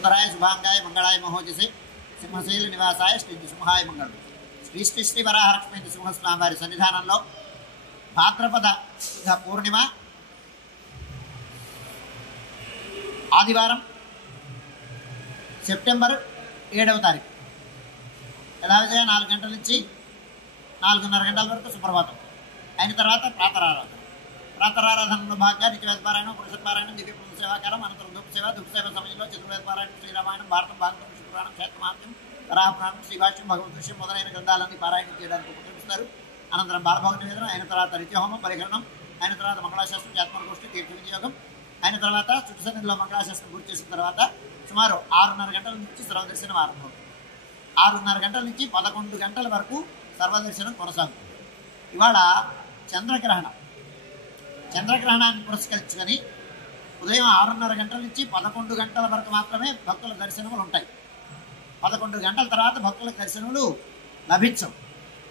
సుందరాయ శుభాంగాయ మంగళాయ మహోజసే సింహశైల నివాసాయ శ్రీ నృసింహాయ మంగళం. శ్రీ వరాహలక్ష్మీ నృసింహస్వామి వారి సన్నిధానంలో భాద్రపద శుద్ధ పూర్ణిమ ఆదివారం సెప్టెంబర్ 7వ తారీఖు యథావిధిగా 4 గంటల నుంచి 4:30 గంటల వరకు సుప్రభాతం అయిన తర్వాత ప్రాతరారాధనలో భాగంగా నిత్యవేదపారాయణం, పురుషపారాయణం, దివ్య సేవాకాలం, అనంతరం ధూపసేవ సమయంలో చతుర్వేదపారాయణం, శ్రీరామాయణం, భారతం, భాగవతం, శుక్రపురాణం, క్షేత్రమాత్యం, వరాహపురాణం, శ్రీభాష్యం, భగవద్గీత మొదలైన గ్రంథాలన్నీ పారాయణం చేయడానికి ఉపక్రమిస్తారు. అనంతరం బాలభోగ నివేదనం అయిన తర్వాత నిత్యహోమం, పరిహరణం అయిన తర్వాత మంగళాశాస్త్రం, జాతమరగోష్ఠి, తీర్థ వినియోగం అయిన తర్వాత చుట్టు సన్నిధిలో మంగళాశాస్త్రం పూర్తి చేసిన తర్వాత సుమారు 6:30 గంటల నుంచి సర్వదర్శనం ఆరంభం. 6:30 గంటల నుంచి 11 గంటల వరకు సర్వదర్శనం కొనసాగుతుంది. ఇవాళ చంద్రగ్రహణాన్ని పురస్కరించుకొని ఉదయం 6:30 గంటల నుంచి 11 గంటల వరకు మాత్రమే భక్తుల దర్శనములు ఉంటాయి. 11 గంటల తర్వాత భక్తుల దర్శనములు లభించవు.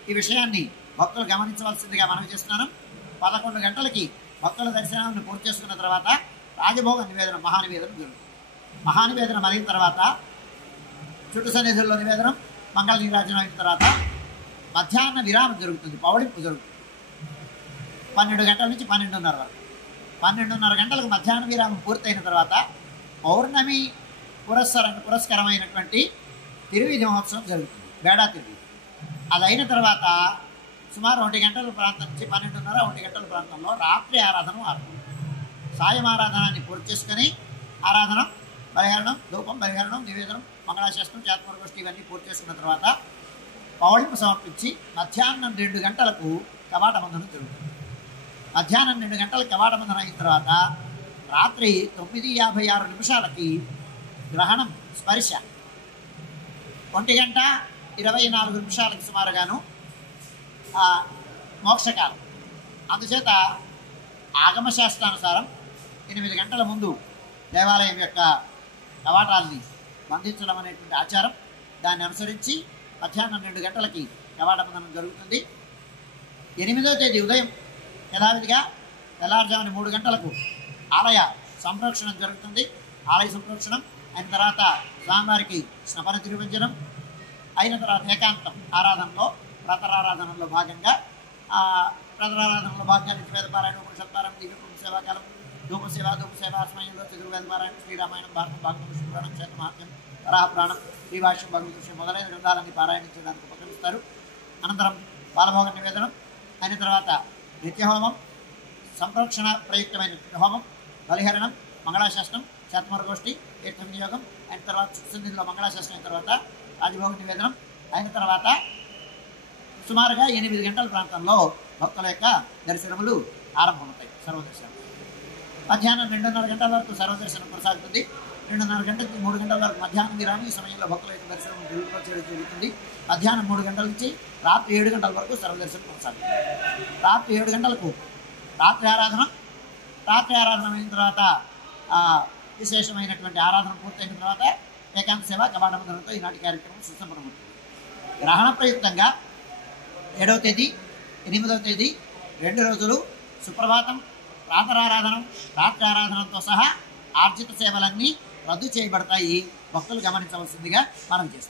ఈ విషయాన్ని భక్తులు గమనించవలసిందిగా మనవి చేస్తున్నాను. 11 గంటలకి భక్తుల దర్శనాలను పూర్తి చేసుకున్న తర్వాత రాజభోగ నివేదనం, మహానివేదనం జరుగుతుంది. మహానివేదనం అయిన తర్వాత చుట్టు సన్నిధుల్లో నివేదనం, మంగళ నీరాజనం అయిన తర్వాత మధ్యాహ్న విరామం జరుగుతుంది, పౌళింపు జరుగుతుంది. 12 గంటల నుంచి 12:30 వరకు. 12:30 గంటలకు మధ్యాహ్న విరామం పూర్తయిన తర్వాత పౌర్ణమి పురస్కరమైనటువంటి తిరువీధి మహోత్సవం జరుగుతుంది, బేడా తిరువీధి. అది అయిన తర్వాత సుమారు 1 గంటల ప్రాంతం నుంచి 12:30, 1 గంటల ప్రాంతంలో రాత్రి ఆరాధన ఆరంభం. సాయం ఆరాధనాన్ని పూర్తి చేసుకొని ఆరాధన, పరిహరణం, ధూపం, పరిహరణం, నివేదనం, మంగళాశాస్త్రం, జాతమరగోష్ఠి ఇవన్నీ పూర్తి చేసుకున్న తర్వాత పౌళింపు సమర్పించి మధ్యాహ్నం 2 గంటలకు కవాటబంధనం జరుగుతుంది. మధ్యాహ్నం 2 గంటలకు కవాటబంధనం అయిన తర్వాత రాత్రి 9:56 గ్రహణం స్పర్శ, 1:24 సుమారుగాను మోక్షకాలం. అందుచేత ఆగమశాస్త్రానుసారం 8 గంటల ముందు దేవాలయం యొక్క కవాటాలని బంధించడం అనేటువంటి ఆచారం. దాన్ని అనుసరించి మధ్యాహ్నం 2 గంటలకి కవాటబంధనం జరుగుతుంది. 8వ తేదీ ఉదయం యథావిధిగా తెల్లారుజామున 3 గంటలకు ఆలయ సంప్రోక్షణం జరుగుతుంది. ఆలయ సంప్రోక్షణం అయిన తర్వాత స్వామివారికి స్నపన తిరువంజనం అయిన తర్వాత ఏకాంతం ఆరాధనలో ప్రాతరారాధనలో భాగంగా నిత్యవేదపారాయణం, పురుషపారాయణం, దివ్య సేవాకాలం, ధూపసేవ సమయంలో చతుర్వేదపారాయణం, శ్రీరామాయణం, భారతం, భాగవతం, శుక్రపురాణం, క్షేత్రమాత్యం, వరాహపురాణం, శ్రీభాష్యం, భగవద్గీత మొదలైన గ్రంథాలన్నీ పారాయణించడానికి ఉపక్రమిస్తారు. అనంతరం బాలభోగ నివేదనం అయిన తర్వాత నిత్యహోమం, సంప్రోక్షణ ప్రయుక్తమైన హోమం, బలిహరణం, మంగళాశాస్త్రం, జాతమరగోష్ఠి, తీర్థ వినియోగం అయిన తర్వాత చుట్టు సన్నిధిలో మంగళాశాస్త్రం అయిన తర్వాత రాజభోగ నివేదనం అయిన తర్వాత సుమారుగా 8 గంటల ప్రాంతంలో భక్తుల యొక్క దర్శనములు ఆరంభమవుతాయి. సర్వదర్శనం మధ్యాహ్నం 2:30 గంటల వరకు సర్వదర్శనం కొనసాగుతుంది. 2:30 గంటల నుంచి 3 గంటల వరకు మధ్యాహ్నం విరామం. ఈ సమయంలో భక్తుల యొక్క దర్శనం జరుగుతుంది. మధ్యాహ్నం 3 గంటల నుంచి రాత్రి 7 గంటల వరకు సర్వదర్శనం కొనసాగుతుంది. రాత్రి 7 గంటలకు రాత్రి ఆరాధన అయిన తర్వాత విశేషమైనటువంటి ఆరాధన పూర్తయిన తర్వాత ఏకాంత సేవ, కవాటబంధనంతో ఈనాటి కార్యక్రమం సుసంపన్నమవుతుంది. గ్రహణ ప్రయుక్తంగా 7వ తేదీ, 8వ తేదీ 2 రోజులు సుప్రభాతం, ప్రాతరారాధనం, రాత్రి ఆరాధనతో సహా ఆర్జిత సేవలన్నీ రద్దు చేయబడతాయి. భక్తులు గమనించవలసిందిగా మనం చేస్తాం.